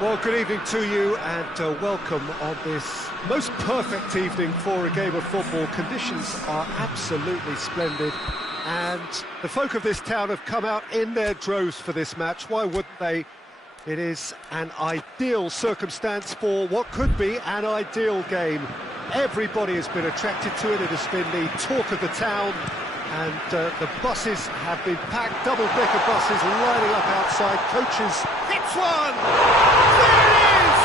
Well, good evening to you and welcome on this most perfect evening for a game of football. Conditions are absolutely splendid and the folk of this town have come out in their droves for this match. Why wouldn't they? It is an ideal circumstance for what could be an ideal game. Everybody has been attracted to it. It has been the talk of the town, and the buses have been packed, double-decker buses lining up outside. Coaches hits one! There it is!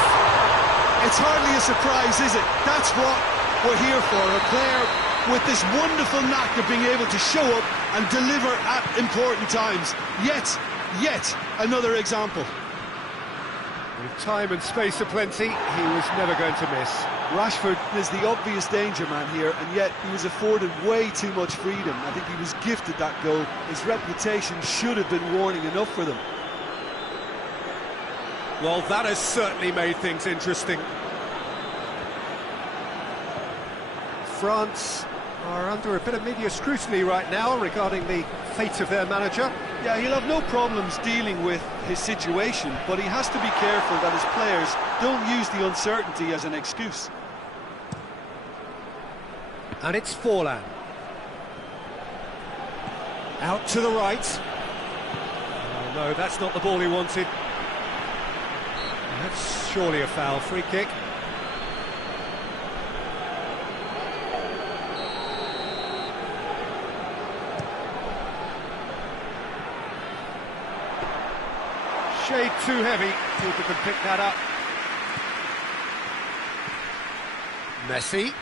It's hardly a surprise, is it? That's what we're here for, a player with this wonderful knack of being able to show up and deliver at important times. Yet another example. With time and space aplenty, he was never going to miss. Rashford is the obvious danger man here, and yet he was afforded way too much freedom. I think he was gifted that goal. His reputation should have been warning enough for them. Well, that has certainly made things interesting. France are under a bit of media scrutiny right now regarding the fate of their manager. Yeah, he'll have no problems dealing with his situation, but he has to be careful that his players don't use the uncertainty as an excuse. And it's Forlan. Out to the right. Oh no, that's not the ball he wanted. That's surely a foul. Free kick. Shade too heavy. Keeper can pick that up. Messi.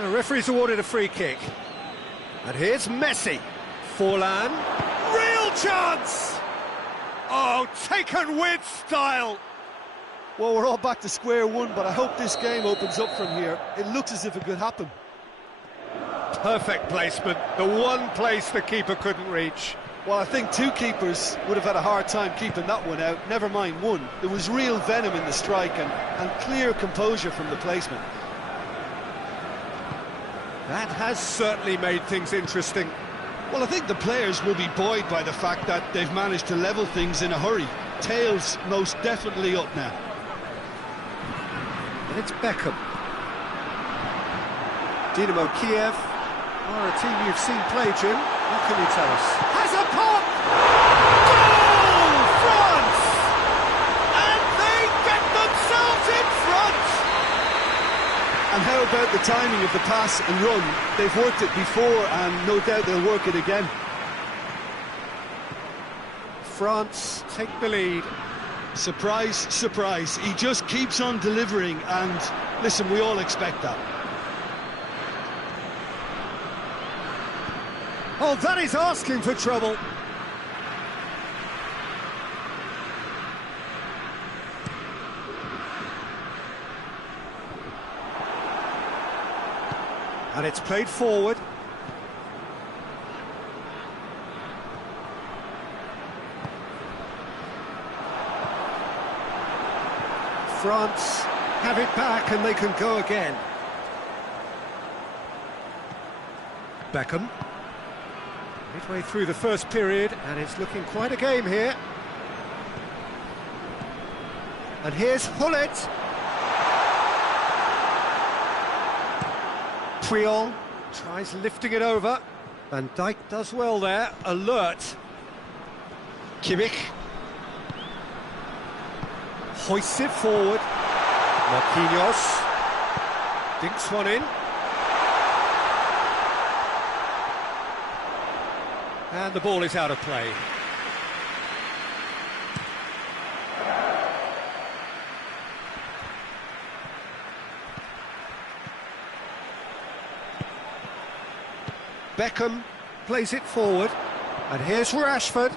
The referee's awarded a free kick. And here's Messi. Forlan. Real chance! Oh, taken with style! Well, we're all back to square one, but I hope this game opens up from here. It looks as if it could happen. Perfect placement. The one place the keeper couldn't reach. Well, I think two keepers would have had a hard time keeping that one out, never mind one. There was real venom in the strike and clear composure from the placement. That has certainly made things interesting. Well, I think the players will be buoyed by the fact that they've managed to level things in a hurry. Tails most definitely up now. And it's Beckham. Dynamo Kiev are a team you've seen play, Jim. What can you tell us? Has a pop! Goal! France! And they get themselves in front! And how about the timing of the pass and run? They've worked it before and no doubt they'll work it again. France take the lead. Surprise, surprise. He just keeps on delivering and, listen, we all expect that. Oh, that is asking for trouble. And it's played forward. France have it back and they can go again. Beckham. Midway through the first period, and it's looking quite a game here. And here's Hullet. Puyol tries lifting it over. Van Dijk does well there, alert. Kimmich. Hoists it forward. Marquinhos. Dinks one in. And the ball is out of play. Beckham plays it forward. And here's Rashford.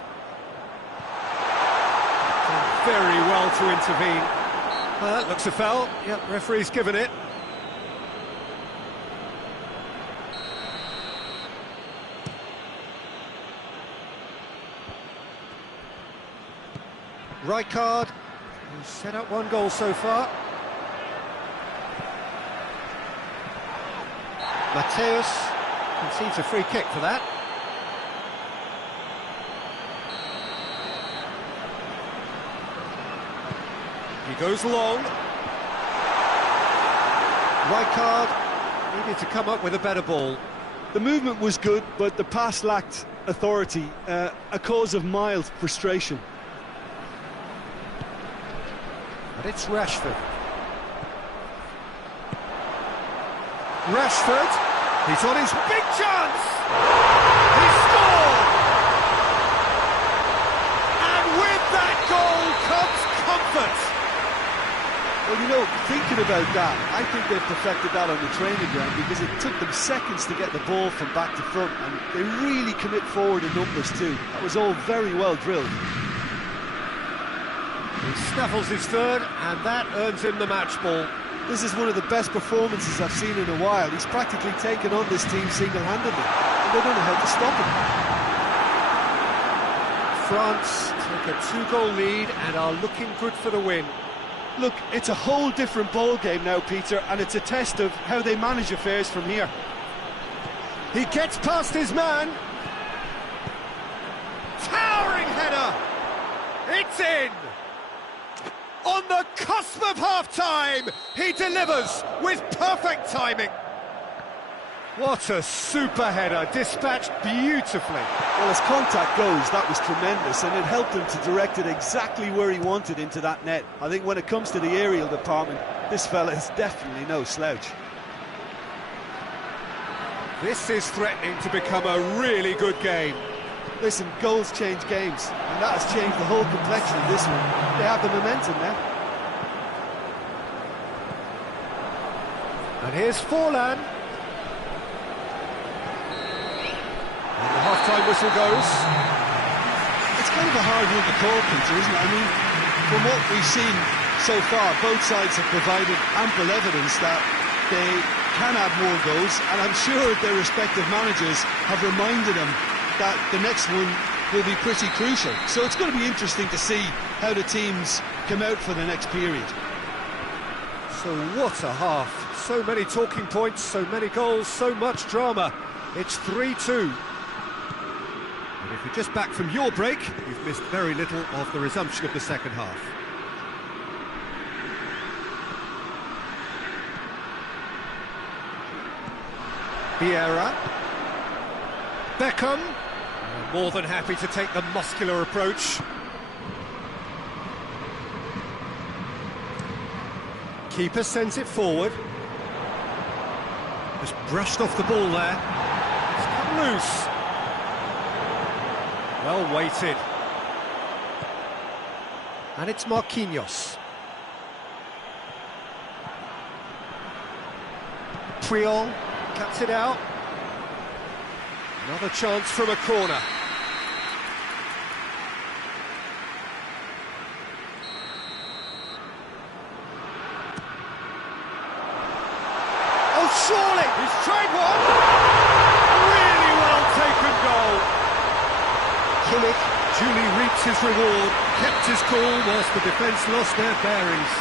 Done very well to intervene. Well, that looks a foul. Yep, referee's given it. Rijkaard, who's set up one goal so far. Mateus concedes a free kick for that. He goes long. Rijkaard needed to come up with a better ball. The movement was good, but the pass lacked authority, a cause of mild frustration. And it's Rashford. Rashford, he's on his big chance! He scored! And with that goal comes comfort! Well, you know, thinking about that, I think they've perfected that on the training ground because it took them seconds to get the ball from back to front, and they really commit forward in numbers too. That was all very well drilled. He snaffles his third, and that earns him the match ball. This is one of the best performances I've seen in a while. He's practically taken on this team single-handedly, and they don't know how to stop him. France take a 2-goal lead and are looking good for the win. Look, it's a whole different ball game now, Peter, and it's a test of how they manage affairs from here. He gets past his man. Towering header. It's in. On the cusp of half-time, he delivers with perfect timing. What a super header, dispatched beautifully. Well, as contact goes, that was tremendous, and it helped him to direct it exactly where he wanted into that net. I think when it comes to the aerial department, this fella is definitely no slouch. This is threatening to become a really good game. Listen, goals change games, and that has changed the whole complexion of this one. They have the momentum now. And here's Forlan. And the half-time whistle goes. It's kind of a hard one to call, Peter, isn't it? I mean, from what we've seen so far, both sides have provided ample evidence that they can add more goals, and I'm sure their respective managers have reminded them that the next one will be pretty crucial. So it's going to be interesting to see how the teams come out for the next period. So what a half. So many talking points, so many goals, so much drama. It's 3-2. And if you're just back from your break, you've missed very little of the resumption of the second half. Vieira. Beckham. More than happy to take the muscular approach. Keeper sends it forward. Just brushed off the ball there. It's come loose. Well weighted. And it's Marquinhos. Puyol cuts it out. Another chance from a corner. Oh, surely! He's tried one! Really well taken goal. Kimmich duly reaps his reward, kept his cool whilst the defence lost their bearings.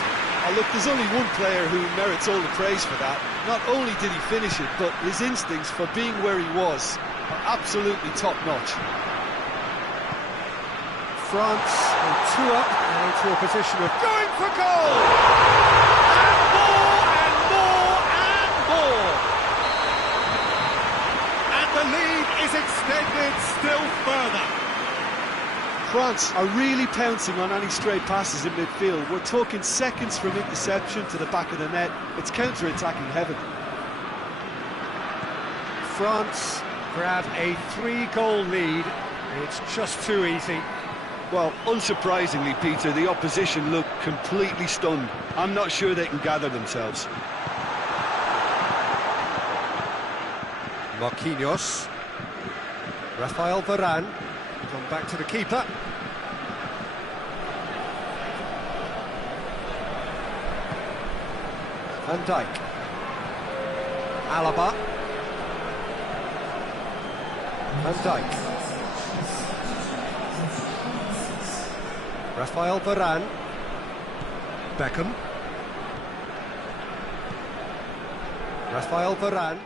Oh, look, there's only one player who merits all the praise for that. Not only did he finish it, but his instincts for being where he was are absolutely top-notch. France on 2 up and into a position of going for goal! And more and more and more! And the lead is extended still further. France are really pouncing on any stray passes in midfield. We're talking seconds from interception to the back of the net. It's counter-attacking heaven. France grab a 3-goal lead. It's just too easy. Well, unsurprisingly, Peter, the opposition look completely stunned. I'm not sure they can gather themselves. Marquinhos. Rafael Varane. Gone back to the keeper. Van Dijk. Alaba. Van Dijk. Rafael Varane. Beckham. Rafael Varane.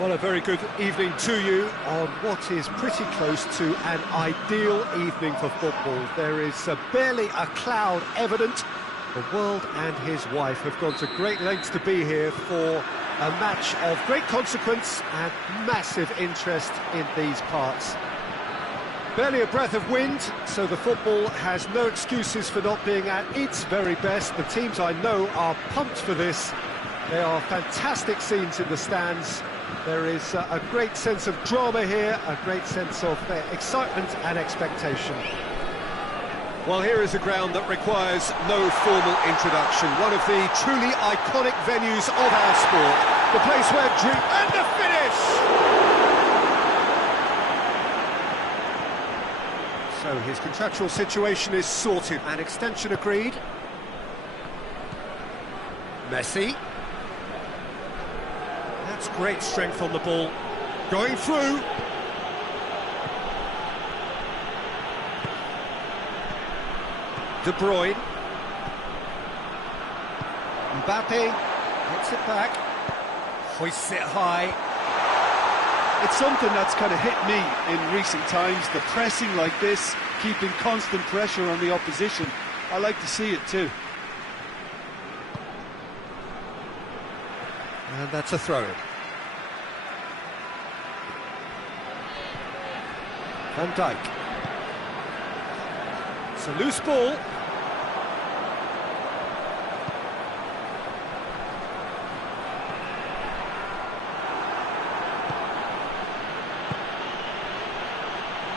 Well, a very good evening to you on what is pretty close to an ideal evening for football. There is barely a cloud evident. The world and his wife have gone to great lengths to be here for a match of great consequence and massive interest in these parts. Barely a breath of wind, so the football has no excuses for not being at its very best. The teams I know are pumped for this. There are fantastic scenes in the stands. There is a great sense of drama here, a great sense of excitement and expectation. Well, here is a ground that requires no formal introduction. One of the truly iconic venues of our sport. The place where dream... And the finish! So his contractual situation is sorted. An extension agreed. Messi. That's great strength on the ball. Going through. De Bruyne. Mbappe gets it back. Hoists it high. It's something that's kind of hit me in recent times, the pressing like this, keeping constant pressure on the opposition. I like to see it too. And that's a throw-in. Van Dijk. It's a loose ball.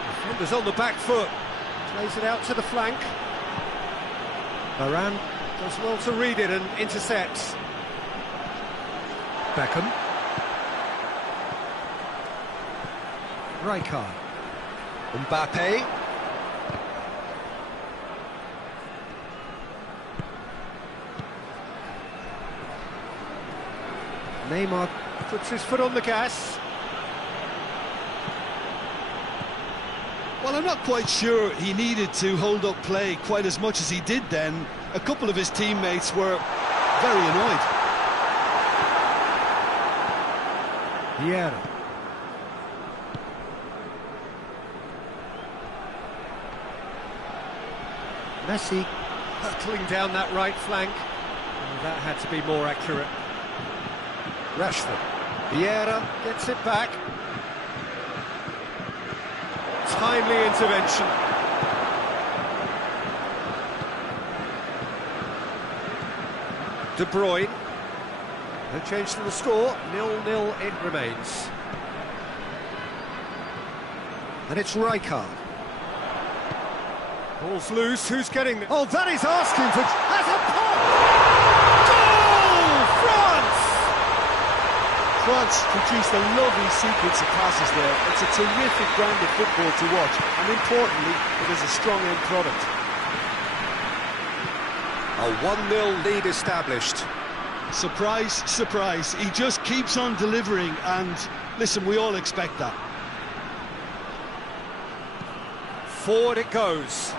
Defender's on the back foot. Plays it out to the flank. Varane does well to read it and intercepts. Beckham. Rijkaard. Mbappe. Neymar puts his foot on the gas. Well, I'm not quite sure he needed to hold up play quite as much as he did then. A couple of his teammates were very annoyed. Vieira. Messi hurtling down that right flank. Oh, that had to be more accurate. Rashford. Vieira gets it back. Timely intervention. De Bruyne. No change to the score. 0-0 it remains. And it's Rijkaard. Ball's loose. Who's getting it? Oh, that is asking for... Has a pop! Goal! France! France produced a lovely sequence of passes there. It's a terrific brand of football to watch, and importantly, it is a strong end product. A 1-0 lead established. Surprise, surprise. He just keeps on delivering, and listen, we all expect that. Forward it goes.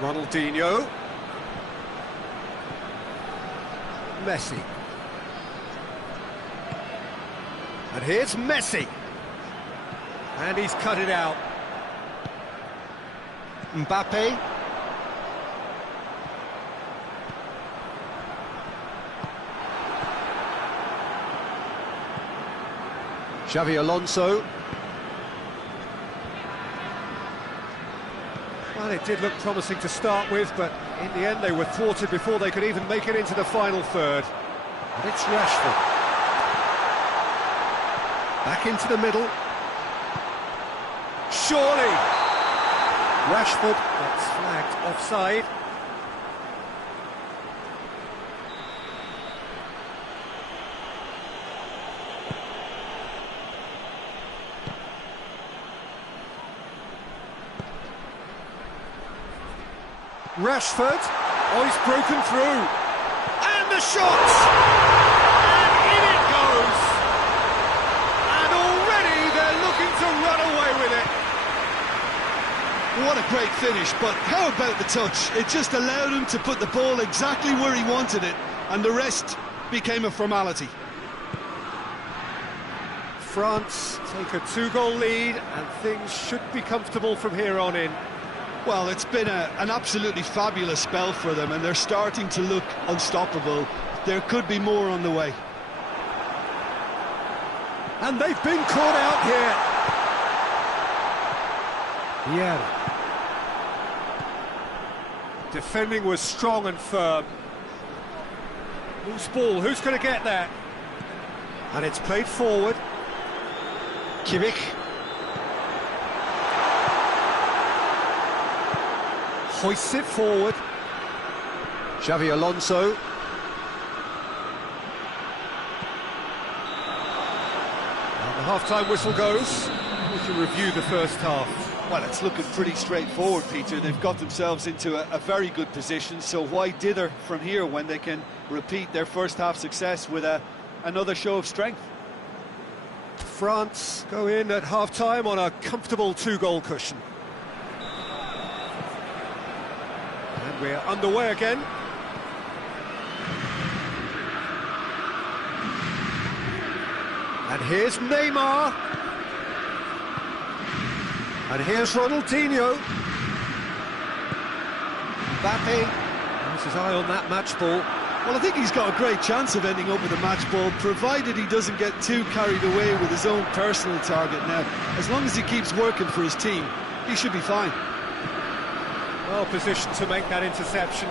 Ronaldinho. Messi. And here's Messi. And he's cut it out. Mbappe. Xavi Alonso. Well, it did look promising to start with, but in the end they were thwarted before they could even make it into the final third. And it's Rashford. Back into the middle. Surely! Rashford gets flagged offside. Rashford, oh, he's broken through, and the shot, and in it goes, and already they're looking to run away with it. What a great finish, but how about the touch? It just allowed him to put the ball exactly where he wanted it, and the rest became a formality. France take a 2-goal lead, and things should be comfortable from here on in. Well, it's been an absolutely fabulous spell for them, and they're starting to look unstoppable. There could be more on the way. And they've been caught out here. Yeah. Defending was strong and firm. Loose ball, who's going to get that? And it's played forward. Kimmich. Hoists it forward. Xavi Alonso. And the half-time whistle goes. We can review the first half. Well, it's looking pretty straightforward, Peter. They've got themselves into a very good position, so why dither from here when they can repeat their first half success with another show of strength? France go in at half-time on a comfortable 2-goal cushion. And we're underway again. And here's Neymar. And here's Ronaldinho. Mbappe has his eye on that match ball. Well, I think he's got a great chance of ending up with a match ball, provided he doesn't get too carried away with his own personal target now. As long as he keeps working for his team, he should be fine. Well positioned to make that interception.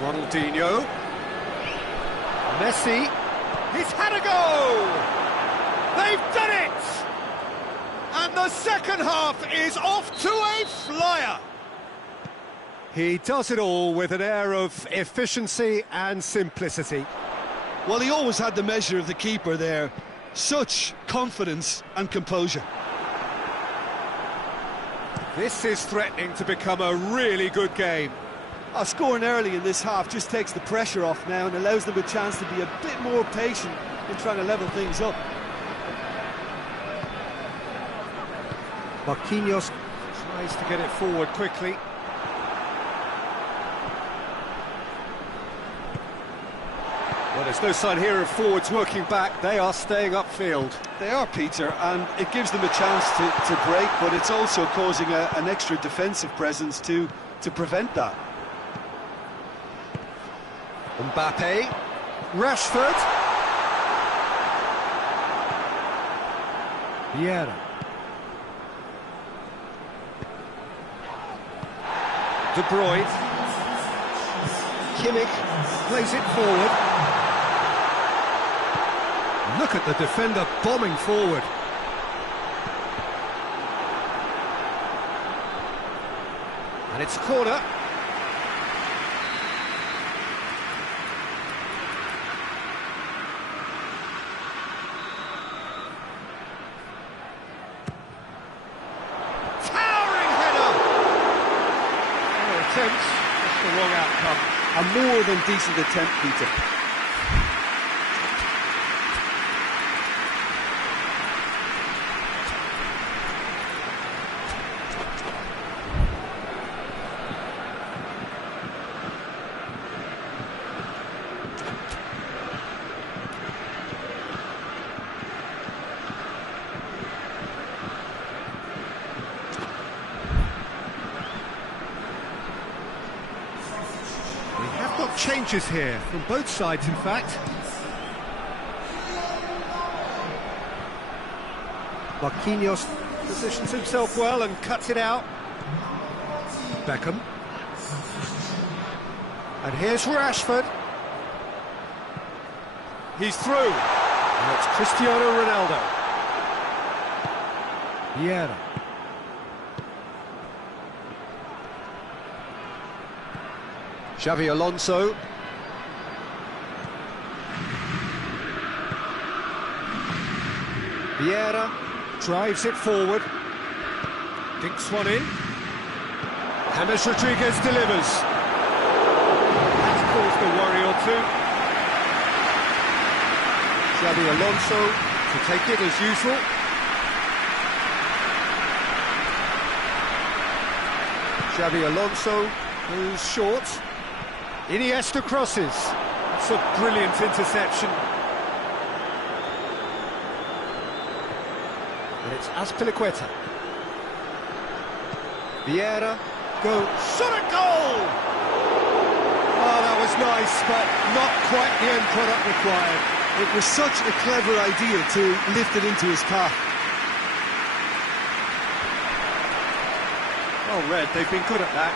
Ronaldinho. Messi. He's had a go! They've done it! And the second half is off to a flyer! He does it all with an air of efficiency and simplicity. Well, he always had the measure of the keeper there. Such confidence and composure. This is threatening to become a really good game. Scoring early in this half just takes the pressure off now and allows them a chance to be a bit more patient in trying to level things up. Marquinhos tries to get it forward quickly. Well, there's no sign here of forwards working back. They are staying upfield. They are, Peter, and it gives them a chance to break, but it's also causing an extra defensive presence to prevent that. Mbappe. Rashford. Vieira. De Bruyne. Kimmich plays it forward. Look at the defender bombing forward. And it's a corner. Towering header! No attempts, just the wrong outcome. A more than decent attempt, Peter. Changes here from both sides, in fact. Marquinhos positions himself well and cuts it out. Beckham. And here's Rashford. He's through. And it's Cristiano Ronaldo. Vieira. Xavi Alonso. Vieira drives it forward. Dinks one in. James Rodriguez delivers. That's caused a worry or two. Xavi Alonso to take it as usual. Xavi Alonso goes short. Iniesta crosses. It's a brilliant interception. And it's Azpilicueta. Vieira, go, shot a goal! Oh, that was nice, but not quite the end product required. It was such a clever idea to lift it into his path. Well read, they've been good at that.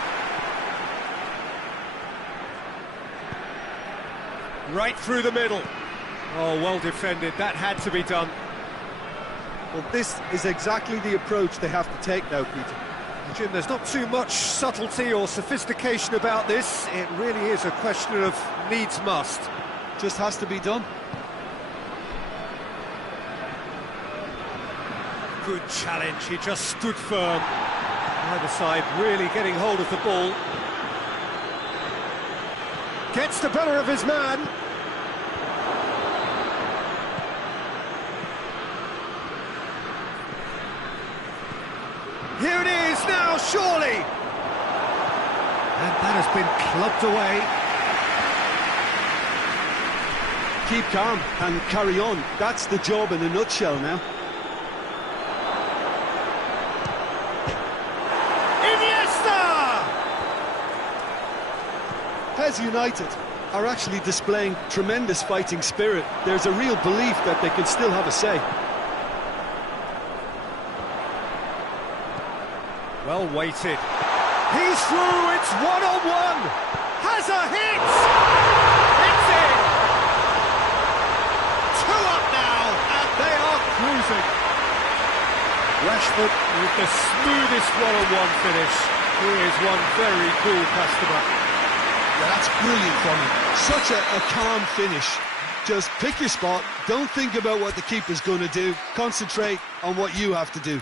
Right through the middle. Oh, well defended, that had to be done. Well, this is exactly the approach they have to take now, Peter. Jim, there's not too much subtlety or sophistication about this. It really is a question of needs must. Just has to be done. Good challenge, he just stood firm. Either side really getting hold of the ball. Gets the better of his man. Here it is now, surely! And that has been clubbed away. Keep calm and carry on. That's the job in a nutshell now. PES United are actually displaying tremendous fighting spirit. There's a real belief that they can still have a say. Well weighted. He's through, it's one-on-one! Has a hit! It's in! 2 up now, and they are cruising. Rashford with the smoothest one-on-one finish. He is one very cool customer. Yeah, that's brilliant from him. Such a calm finish. Just pick your spot, don't think about what the keeper's going to do, concentrate on what you have to do.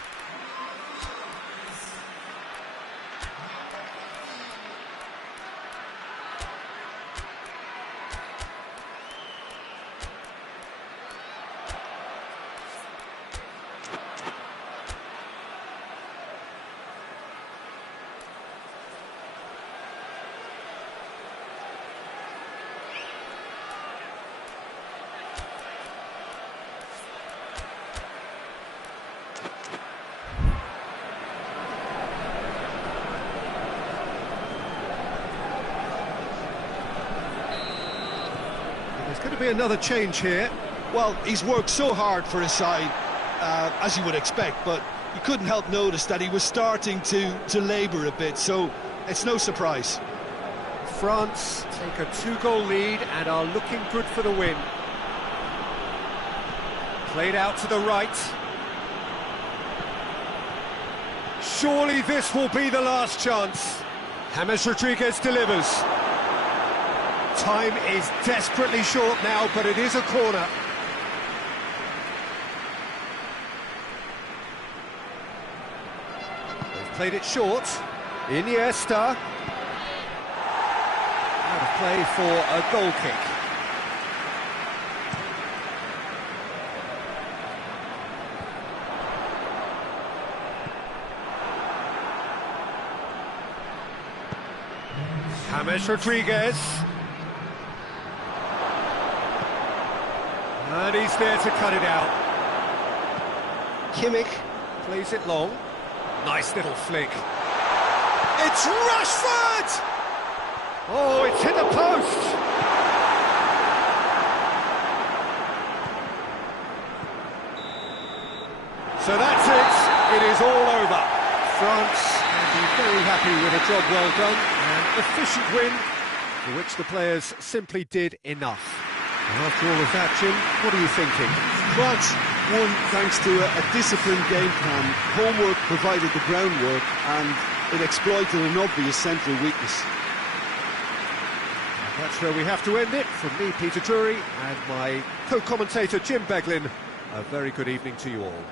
There's going to be another change here. Well, he's worked so hard for his side, as you would expect, but you couldn't help notice that he was starting to labour a bit, so it's no surprise. France take a 2-goal lead and are looking good for the win. Played out to the right. Surely this will be the last chance. James Rodriguez delivers. Time is desperately short now, but it is a corner. They've played it short. Iniesta. Out of play for a goal kick. James Rodriguez. And he's there to cut it out. Kimmich plays it long. Nice little flick. It's Rashford! Oh, it's hit the post! So that's it. It is all over. France can be very happy with a job well done. An efficient win for which the players simply did enough. And after all of that, Jim, what are you thinking? France won thanks to a disciplined game plan. Homework provided the groundwork and it exploited an obvious central weakness. That's where we have to end it. From me, Peter Drury, and my co-commentator, Jim Beglin, a very good evening to you all.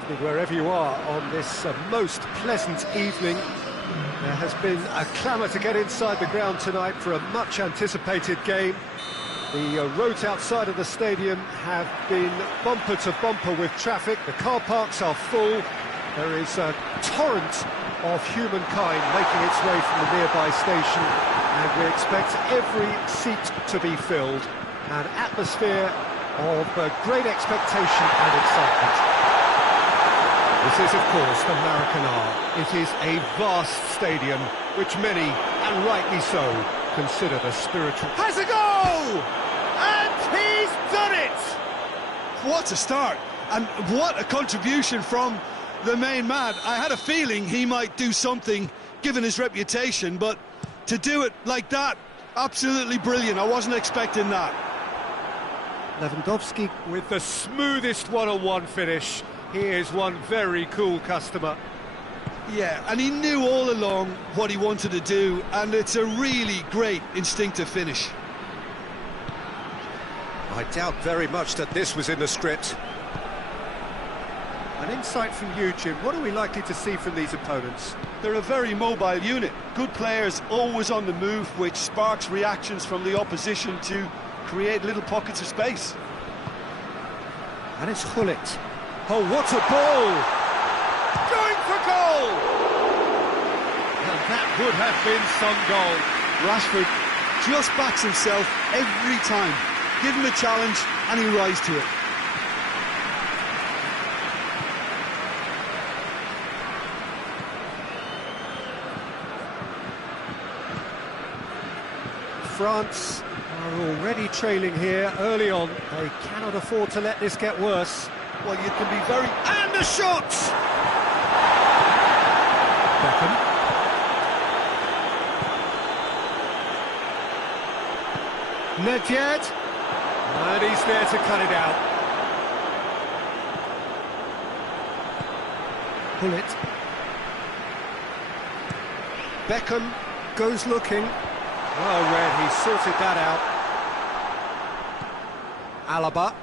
evening wherever you are on this most pleasant evening. There has been a clamour to get inside the ground tonight for a much-anticipated game. The roads outside of the stadium have been bumper to bumper with traffic. The car parks are full. There is a torrent of humankind making its way from the nearby station, and we expect every seat to be filled. An atmosphere of great expectation and excitement. This is, of course, the Maracanã. It is a vast stadium, which many, and rightly so, consider the spiritual... Has a goal! And he's done it! What a start, and what a contribution from the main man. I had a feeling he might do something, given his reputation, but to do it like that, absolutely brilliant. I wasn't expecting that. Lewandowski with the smoothest one-on-one finish. He is one very cool customer. Yeah, and he knew all along what he wanted to do, and it's a really great instinctive finish. I doubt very much that this was in the script. An insight from you, Jim. What are we likely to see from these opponents? They're a very mobile unit. Good players, always on the move, which sparks reactions from the opposition to create little pockets of space. And it's Gullit. Oh, what a ball! Going for goal! And that would have been some goal. Rashford just backs himself every time. Give him a challenge and he rises to it. France are already trailing here early on. They cannot afford to let this get worse. Well, you can be very... And the shot! Beckham. Nedved. And he's there to cut it out. Gullit. Beckham goes looking. Well read, he sorted that out. Alaba.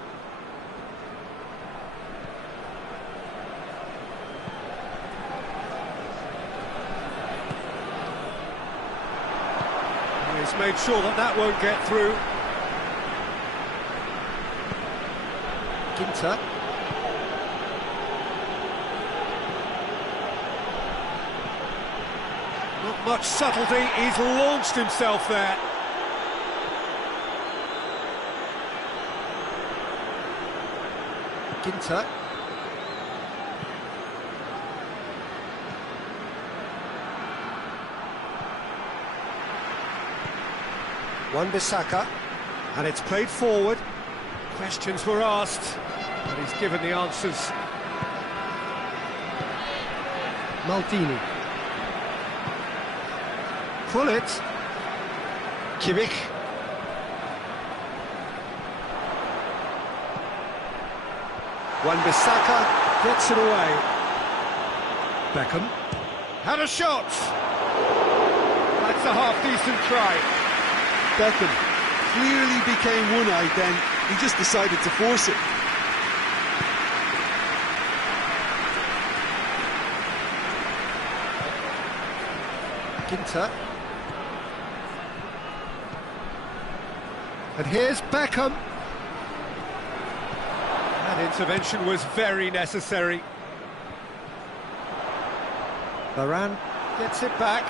He's made sure that that won't get through. Ginter. Not much subtlety, he's launched himself there. Ginter. Wan-Bissaka, and it's played forward. Questions were asked, but he's given the answers. Maldini. Gullit. Kimmich. Wan-Bissaka gets it away. Beckham. Had a shot! That's a half-decent try. Beckham clearly became one-eyed then. He just decided to force it. Ginter. And here's Beckham. That intervention was very necessary. Varane gets it back.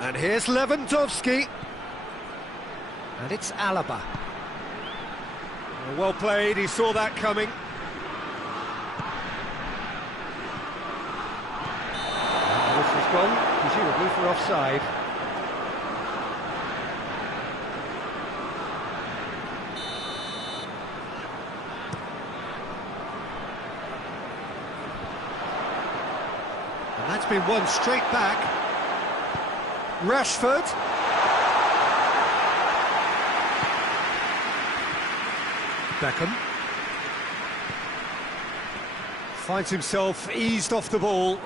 And here's Lewandowski. And it's Alaba. Well played, he saw that coming. And this has gone, presumably for offside. And that's been won straight back. Rashford. Beckham. Finds himself eased off the ball.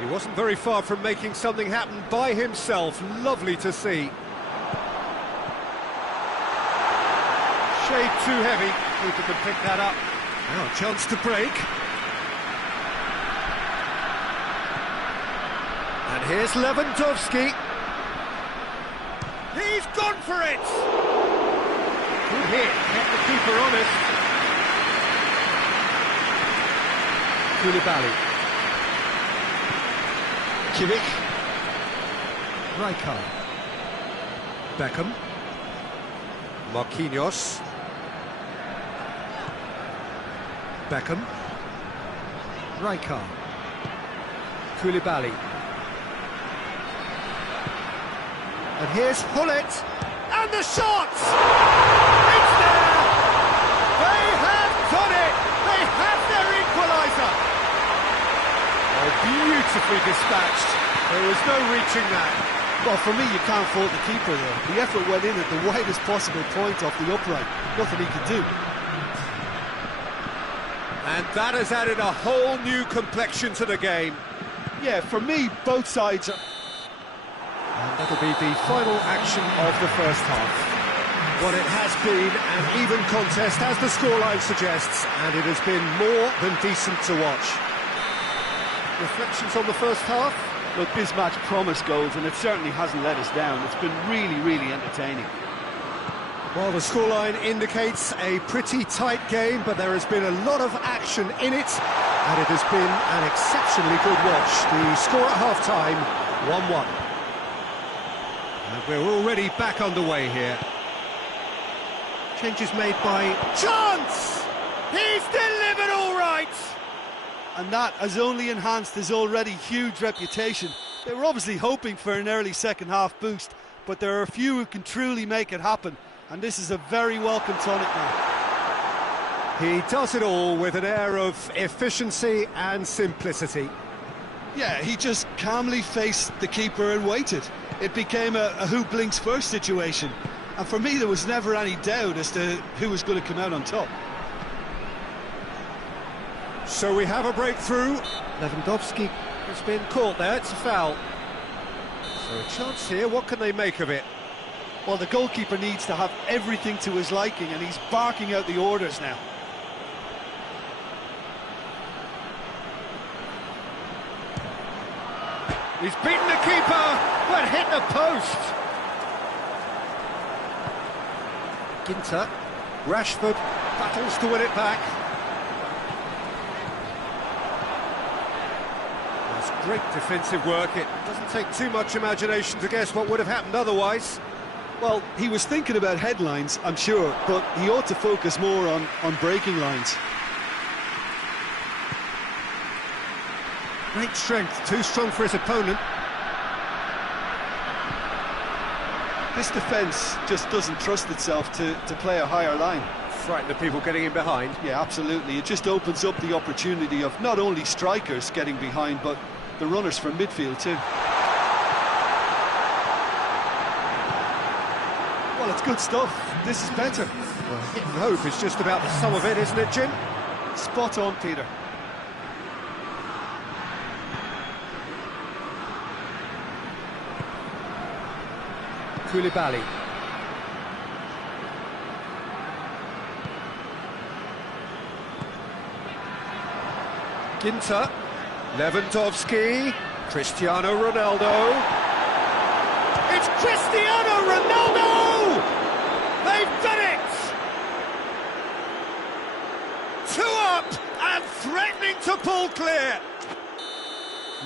He wasn't very far from making something happen by himself. Lovely to see. stayed too heavy. Keeper can pick that up. Now a chance to break. And here's Lewandowski. He's gone for it! Good hit, kept the keeper honest. Koulibaly. Kimmich. Rijkaard. Beckham. Marquinhos. Beckham. Rijkaard. Koulibaly. And here's Hullet. And the shot! It's there! They have done it! They have their equaliser! Oh, beautifully dispatched. There was no reaching that. Well, for me, you can't fault the keeper there. The effort went in at the widest possible point off the upright. Nothing he could do. And that has added a whole new complexion to the game. Yeah, for me, both sides are... And that'll be the final action of the first half. What it has been an even contest, as the scoreline suggests, and it has been more than decent to watch. Reflections on the first half? Look, this match promised goals, and it certainly hasn't let us down. It's been really, really entertaining. Well, the scoreline indicates a pretty tight game, but there has been a lot of action in it, and it has been an exceptionally good watch. The score at half-time, 1-1. And we're already back underway here. Changes made by... Chance! He's delivered all right! And that has only enhanced his already huge reputation. They were obviously hoping for an early second-half boost, but there are a few who can truly make it happen, and this is a very welcome tonic now. He does it all with an air of efficiency and simplicity. Yeah, he just calmly faced the keeper and waited. It became a who blinks first situation, and for me there was never any doubt as to who was going to come out on top. So we have a breakthrough. Lewandowski has been caught there, it's a foul. So a chance here, what can they make of it? Well, the goalkeeper needs to have everything to his liking, and he's barking out the orders now. He's beaten the keeper, but hit the post. Ginter, Rashford battles to win it back. That's great defensive work. It doesn't take too much imagination to guess what would have happened otherwise. Well, he was thinking about headlines, I'm sure, but he ought to focus more on breaking lines. Great strength, too strong for his opponent. This defence just doesn't trust itself to play a higher line. Frighten the people getting in behind. Yeah, absolutely. It just opens up the opportunity of not only strikers getting behind, but the runners from midfield too. Well, it's good stuff. This is better. Well, hit and hope is just about the sum of it, isn't it, Jim? Spot on, Peter. Koulibaly. Ginter. Lewandowski. Cristiano Ronaldo. It's Cristiano Ronaldo! They've done it! 2 up and threatening to pull clear.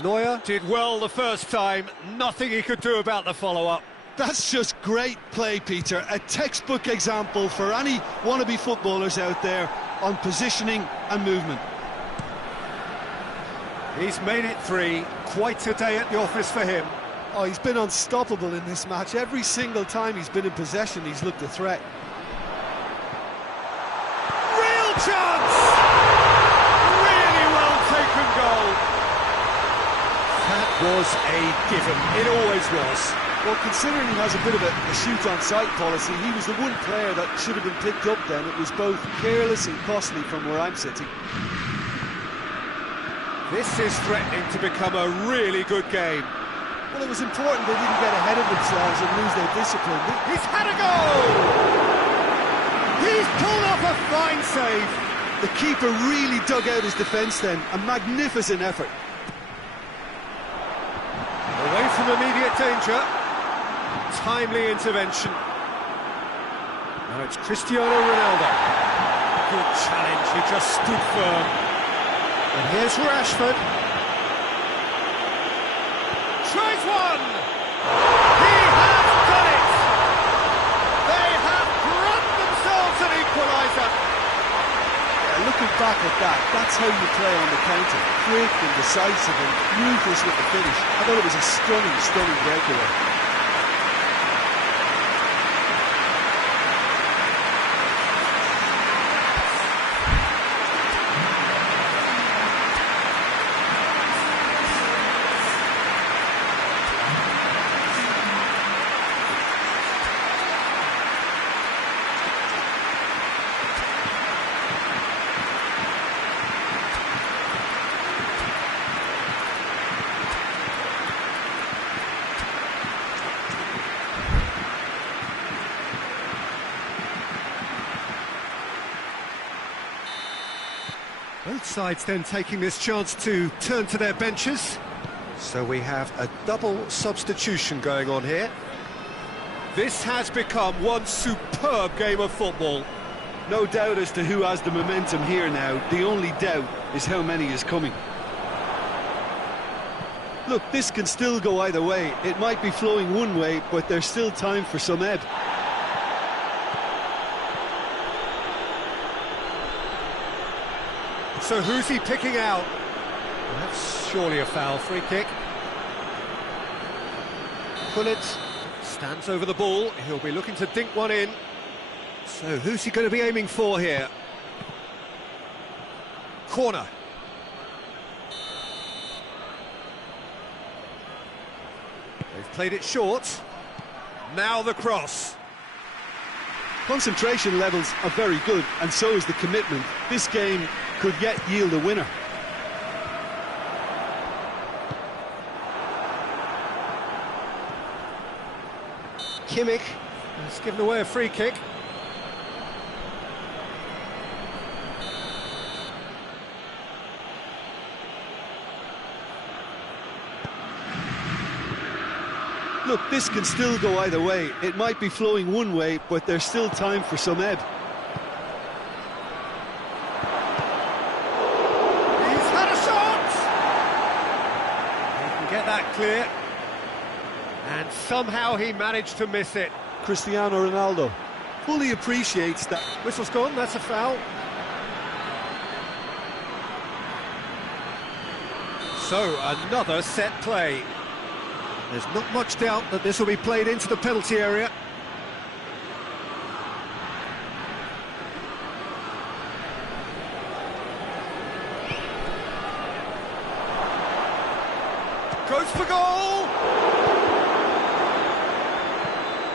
Neuer did well the first time, nothing he could do about the follow-up. That's just great play, Peter. A textbook example for any wannabe footballers out there on positioning and movement. He's made it 3. Quite a day at the office for him. Oh, he's been unstoppable in this match. Every single time he's been in possession, he's looked a threat. Real chance! Really well taken goal. That was a given. It always was. Well, considering he has a bit of a shoot-on-sight policy, he was the one player that should have been picked up then. It was both careless and costly from where I'm sitting. This is threatening to become a really good game. Well, it was important they didn't get ahead of themselves and lose their discipline. He's had a goal! He's pulled off a fine save. The keeper really dug out his defence then. A magnificent effort. Away from immediate danger. Timely intervention. Now it's Cristiano Ronaldo. Good challenge, he just stood firm. And here's Rashford. Tries one! He has done it! They have grabbed themselves an equaliser. Yeah, looking back at that, that's how you play on the counter. Quick and decisive and ruthless with the finish. I thought it was a stunning breakaway. Both sides then taking this chance to turn to their benches. So we have a double substitution going on here. This has become one superb game of football. No doubt as to who has the momentum here now. The only doubt is how many is coming. Look, this can still go either way. It might be flowing one way, but there's still time for some ebb. So who's he picking out? Well, that's surely a foul. Free kick. Pullet stands over the ball. He'll be looking to dink one in. So who's he going to be aiming for here? Corner. They've played it short. Now the cross. Concentration levels are very good, and so is the commitment. This game could yet yield a winner. Kimmich has given away a free kick. Look, this can still go either way. It might be flowing one way, but there's still time for some ebb. He's had a shot! He can get that clear. And somehow he managed to miss it. Cristiano Ronaldo fully appreciates that. Whistle's gone, that's a foul. So, another set play. There's not much doubt that this will be played into the penalty area. Goes for goal!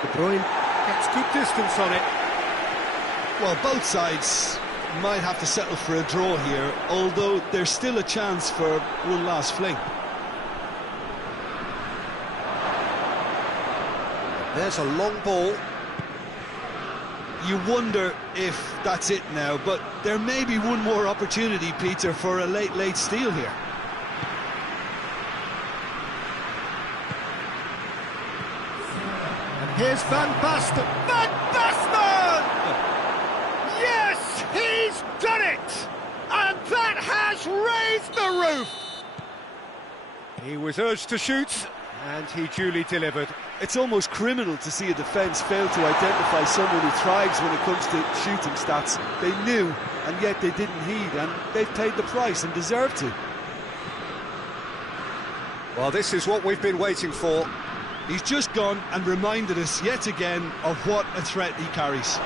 De Bruyne gets good distance on it. Well, both sides might have to settle for a draw here, although there's still a chance for one last fling. There's a long ball. You wonder if that's it now, but there may be one more opportunity, Peter, for a late steal here. And here's Van Basten. Van Basten! Yes, he's done it! And that has raised the roof! He was urged to shoot, and he duly delivered. It's almost criminal to see a defence fail to identify someone who thrives when it comes to shooting stats. They knew, and yet they didn't heed, and they've paid the price and deserve to. Well, this is what we've been waiting for. He's just gone and reminded us yet again of what a threat he carries.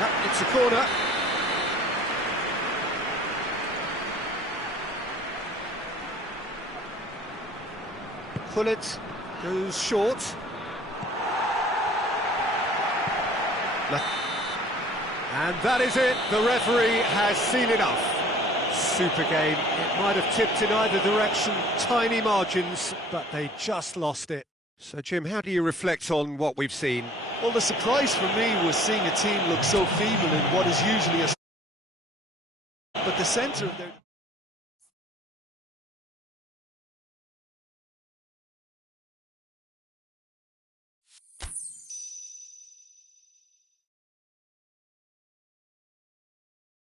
Yep, it's a corner. Pullet goes short. And that is it. The referee has seen enough. Super game. It might have tipped in either direction. Tiny margins, but they just lost it. So, Jim, how do you reflect on what we've seen? Well, the surprise for me was seeing a team look so feeble in what is usually a... But the centre of their...